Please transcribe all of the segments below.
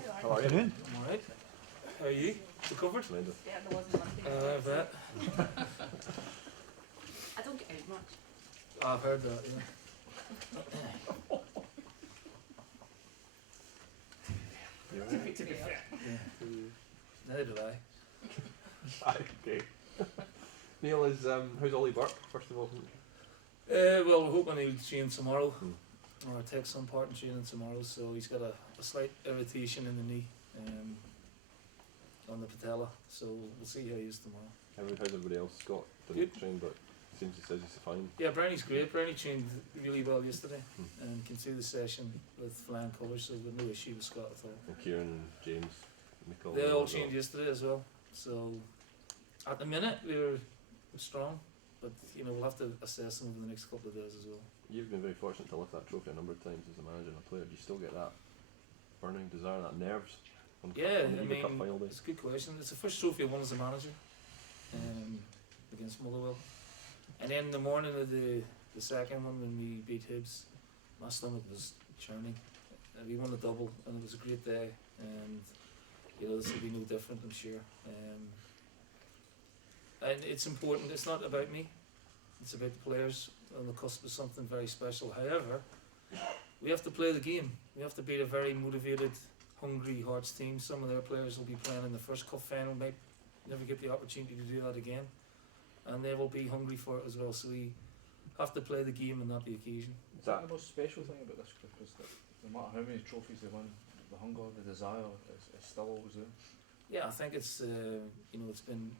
Neil. How are you? I'm alright. How are you? Recovered? Tremendous. Yeah, there wasn't Monday. I bet. I don't get out much. I've heard that, yeah. You To be fair. Yeah. Neither do I. okay. Neil, is how's Ollie Burke, first of all? Well, we're hoping he'll train tomorrow, or take some part in training tomorrow. So he's got a slight irritation in the knee, on the patella. So we'll see how he is tomorrow. How's everybody else? Scott didn't train, but seems he says he's fine. Yeah, Brownie's great. Brownie trained really well yesterday, and can see the session with flying colours. So we've no issue with Scott at all. And Kieran and James, Nicole. They all trained yesterday as well. So at the minute we're strong, but we'll have to assess them over the next couple of days as well. You've been very fortunate to lift that trophy a number of times as a manager and a player. Do you still get that burning desire, that nerves? Yeah, on the Cup final day? it's a good question. It's the first trophy I won as a manager, against Motherwell. And then the morning of the second one, when we beat Hibs, my stomach was churning. And we won a double, and it was a great day. And this will be no different, I'm sure. And it's important. It's not about me. It's about the players on the cusp of something very special. However, we have to play the game. We have to beat a very motivated, hungry Hearts team. Some of their players will be playing in the first cup final, might never get the opportunity to do that again, and they will be hungry for it as well. So we have to play the game and not the occasion. Is that the most special thing about this group? Is that no matter how many trophies they win, the hunger, the desire is still always there? Yeah, I think it's it's been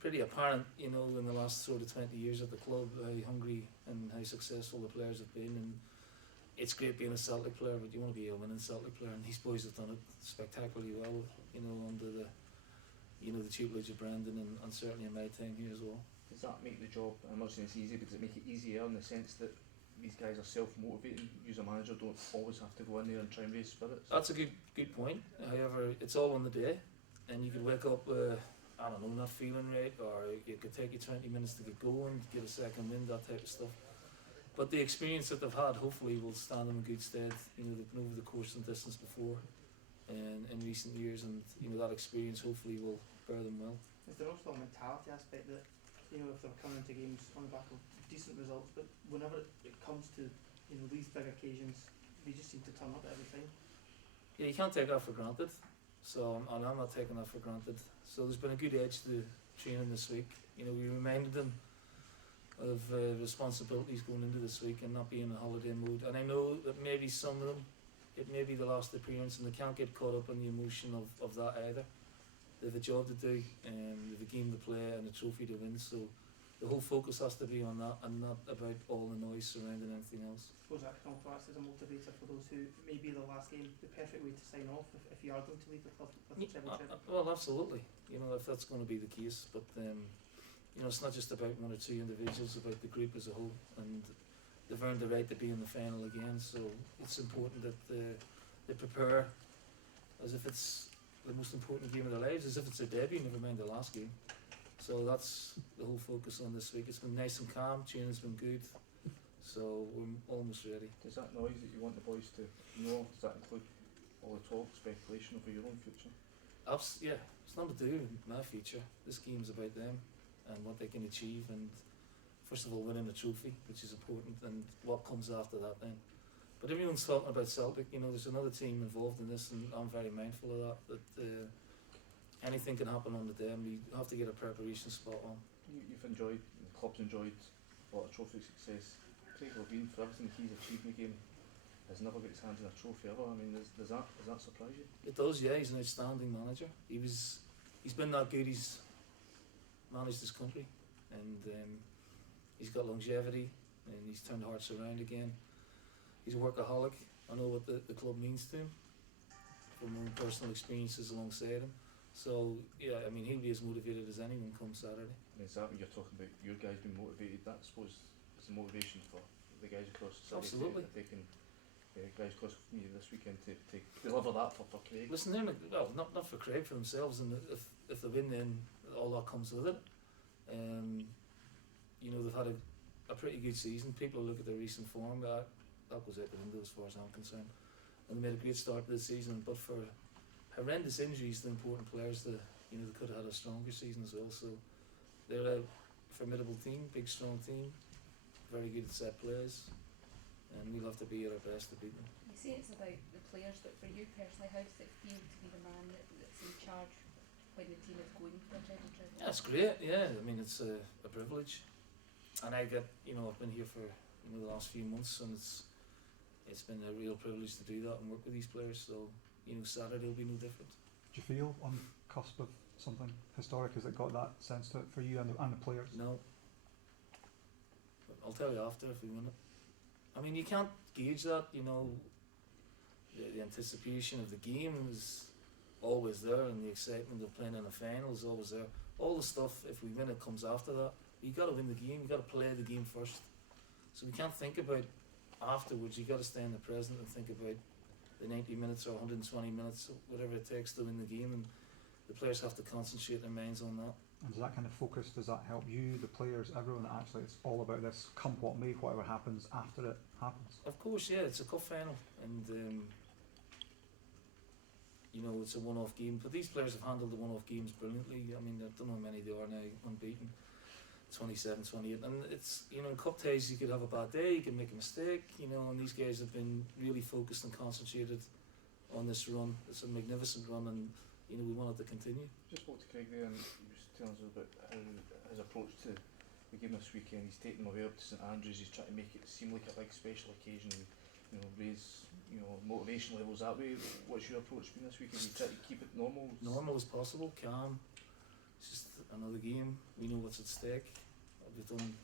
pretty apparent in the last sort of 20 years at the club how hungry and how successful the players have been. And it's great being a Celtic player, but you want to be a winning Celtic player, and these boys have done it spectacularly well, under the tutelage of Brendan and certainly in my time here as well. Does that make the job, I'm not saying it's easy, but does it make it easier in the sense that these guys are self-motivating? You as a manager don't always have to go in there and try and raise spirits? That's a good point. However, it's all on the day, and you could wake up not feeling right, or it could take you 20 minutes to get going, get a second wind, that type of stuff. But the experience that they've had hopefully will stand them in good stead. They've been over the course and distance before in recent years, and that experience hopefully will bear them well. Is there also a mentality aspect that, if they're coming into games on the back of decent results, but whenever it comes to, these big occasions, they just seem to turn up every time? Yeah, you can't take that for granted. So I'm not taking that for granted. So there's been a good edge to training this week. We reminded them of responsibilities going into this week and not being in a holiday mood. And I know that maybe some of them, it may be the last appearance, and they can't get caught up in the emotion of that either. They have a job to do, and they have a game to play and a trophy to win. So the whole focus has to be on that and not about all the noise surrounding anything else. I suppose that can also act as a motivator for those who maybe the last game, the perfect way to sign off if you are going to leave the club with a treble treble. Well, absolutely. If that's going to be the case, but it's not just about one or two individuals, it's about the group as a whole, and they've earned the right to be in the final again. So it's important that they prepare as if it's the most important game of their lives, as if it's their debut, never mind the last game. So that's the whole focus on this week. It's been nice and calm, training's been good, so we're almost ready. Does that noise that you want the boys to know, does that include all the talk, speculation over your own future? Yeah, it's nothing to do with my future. This game's about them and what they can achieve, and first of all winning a trophy, which is important, and what comes after that then. But everyone's talking about Celtic. There's another team involved in this, and I'm very mindful of that anything can happen on the day, and we have to get a preparation spot on. You've enjoyed, the club's enjoyed a lot of trophy success. Craig Levein, for everything he's achieved in the game, has never got his hands in a trophy ever. I mean, does that surprise you? It does, yeah. He's an outstanding manager. He's been that good. He's managed his country, and he's got longevity, and he's turned Hearts around again. He's a workaholic. I know what the club means to him from my own personal experiences alongside him. So yeah, I mean, he'll be as motivated as anyone come Saturday. And is that when you're talking about your guys being motivated? That I suppose is the motivation for the guys across the city. Absolutely. If they can, guys across me this weekend to deliver that for Craig. Listen, they're not for Craig, for themselves, and if they win, then all that comes with it. They've had a pretty good season. People look at their recent form, that goes out the window as far as I'm concerned. and they made a great start to the season. But for horrendous injuries to important players, they could have had a stronger season as well. So they're a formidable team, big strong team, very good at set plays, and we'll have to be at our best to beat them. You say it's about the players, but for you personally, how does it feel to be the man that's in charge when the team is going for a treble? That's great, yeah. I mean, it's a privilege, and I've been here for the last few months, and it's been a real privilege to do that and work with these players. So Saturday will be no different. Do you feel on the cusp of something historic? Has it got that sense to it for you and the players? No. But I'll tell you after if we win it. I mean, you can't gauge that, the anticipation of the game is always there, and the excitement of playing in a final is always there. All the stuff, if we win it, comes after that. You got to win the game, you got to play the game first. So we can't think about afterwards. You got to stay in the present and think about the 90 minutes or 120 minutes, whatever it takes to win the game, and the players have to concentrate their minds on that. And does that kind of focus, does that help you, the players, everyone, that actually it's all about this, come what may, whatever happens after it happens? Of course, yeah, it's a cup final, and it's a one-off game, but these players have handled the one-off games brilliantly. I mean, I don't know how many they are now, unbeaten, 27, 28, and it's, in cup ties you could have a bad day, you can make a mistake, and these guys have been really focused and concentrated on this run. It's a magnificent run, and we want it to continue. Just spoke to Craig there, and he was telling us about how his approach to the game this weekend. He's taken them away up to St Andrews. He's trying to make it seem like a big special occasion, raise motivation levels that way. What's your approach been this weekend? You try to keep it normal? Normal as possible, calm. It's just another game. We know what's at stake. We've done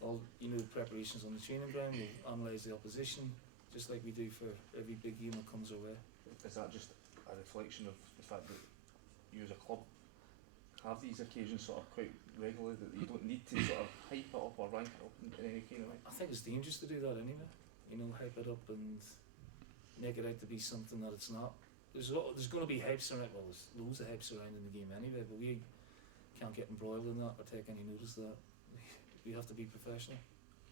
all the preparations on the training ground. We've analysed the opposition, just like we do for every big game that comes our way. Is that just a reflection of the fact that you as a club have these occasions sort of quite regularly, that you don't need to sort of hype it up or rank it up in any kind of way? I think it's dangerous to do that anyway. Hype it up and make it out to be something that it's not. There's going to be hypes around. Well, there's loads of hypes around in the game anyway, but we can't get embroiled in that or take any notice of that. We have to be professional.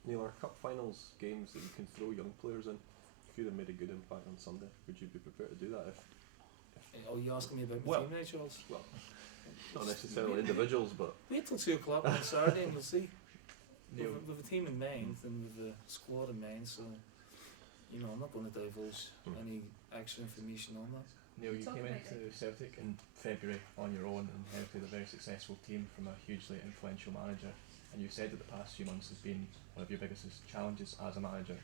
Neil, are cup finals games that you can throw young players in? If you'd have made a good impact on Sunday, would you be prepared to do that? Are you asking me about my team now, Charles? Well, not necessarily individuals, but Wait till 2 o'clock on Saturday and we'll see. Neil, With a team in mind and with a squad in mind, so I'm not going to divulge any extra information on that. Neil, you Talk came about into Celtic in February on your own and inherited a very successful team from a hugely influential manager, and you said that the past few months has been one of your biggest challenges as a manager.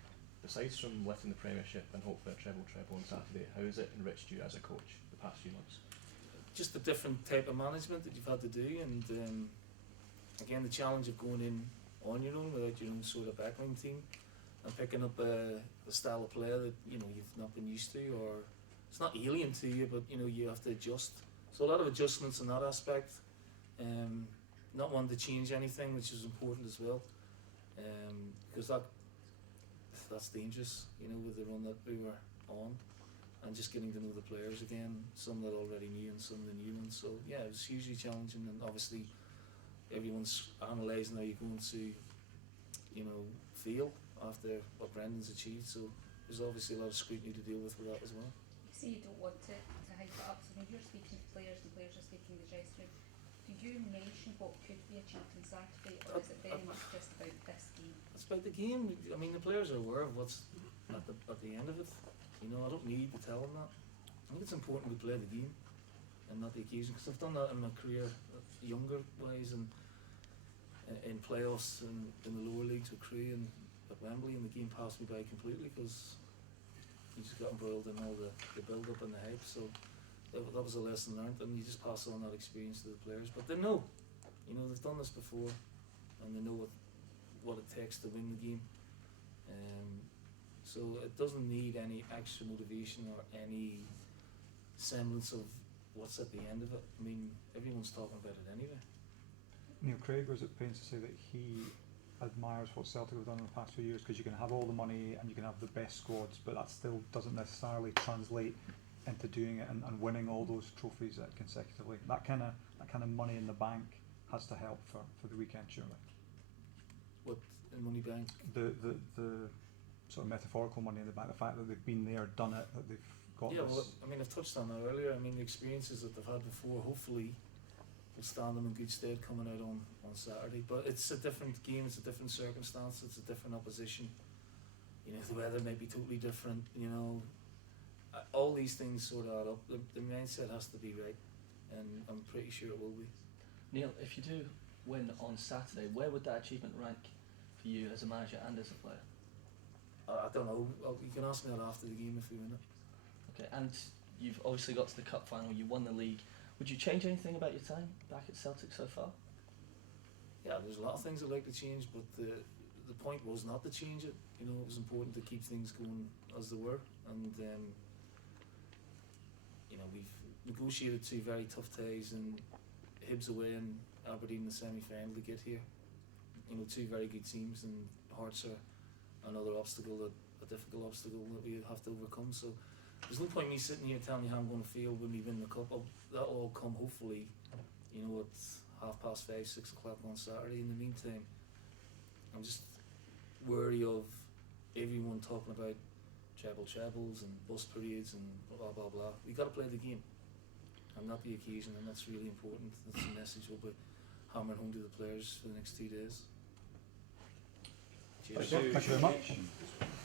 Besides from lifting the Premiership and hopefully a treble on Saturday, how has it enriched you as a coach the past few months? Just a different type of management that you've had to do, and again the challenge of going in on your own without your own sort of backline team and picking up a style of player that you've not been used to, or it's not alien to you, but you have to adjust. So a lot of adjustments in that aspect. Not wanting to change anything, which is important as well, because that's dangerous, with the run that we were on, and just getting to know the players again, some that already knew and some the new ones. So yeah, it was hugely challenging, and obviously everyone's analysing how you're going to, feel after what Brendan's achieved. So there's obviously a lot of scrutiny to deal with that as well. You say you don't want to hype it up, so when you're speaking to players and players are speaking in the dressing room, do you mention what could be achieved on Saturday, or is it very much just about this game? It's about the game. I mean, the players are aware of what's at the end of it. I don't need to tell them that. I think it's important we play the game and not the occasion, because I've done that in my career, younger wise, and in playoffs and in the lower leagues with Crewe and at Wembley, and the game passed me by completely because you just got embroiled in all the build up and the hype. So that was a lesson learned, and you just pass on that experience to the players. But they know, they've done this before, and they know what it takes to win the game. So it doesn't need any extra motivation or any semblance of what's at the end of it. I mean, everyone's talking about it anyway. Neil, Craig was at pains to say that he admires what Celtic have done in the past few years, because you can have all the money and you can have the best squads, but that still doesn't necessarily translate into doing it and winning all those trophies consecutively. That kind of money in the bank has to help for the weekend, surely. What in Money Bank? The sort of metaphorical money in the bank. The fact that they've been there, done it, that they've got Yeah, this. well, I mean, I've touched on that earlier. I mean, the experiences that they've had before, hopefully, will stand them in good stead coming out on Saturday. But it's a different game, it's a different circumstance, it's a different opposition. You know, the weather might be totally different, you know. All these things sort of add up. The mindset has to be right, and I'm pretty sure it will be. Neil, if you do win on Saturday, where would that achievement rank for you as a manager and as a player? I don't know. You can ask me that after the game if we win it. Okay, and you've obviously got to the cup final, you won the league. Would you change anything about your time back at Celtic so far? Yeah, there's a lot of things I'd like to change, but the point was not to change it. You know, it was important to keep things going as they were, and you know, we've negotiated 2 very tough ties, and Hibs away and Aberdeen in the semi-final to get here. You know, 2 very good teams, and Hearts are another obstacle, a difficult obstacle that we have to overcome. So there's no point me sitting here telling you how I'm going to feel when we win the cup. That'll all come hopefully, you know, at 5:30, 6 o'clock on Saturday. In the meantime, I'm just wary of everyone talking about trebles and bus parades and blah blah blah. We got to play the game, and not the occasion, and that's really important. That's the message we'll be hammering home to the players for the next 2 days. Cheers. Thank you very much.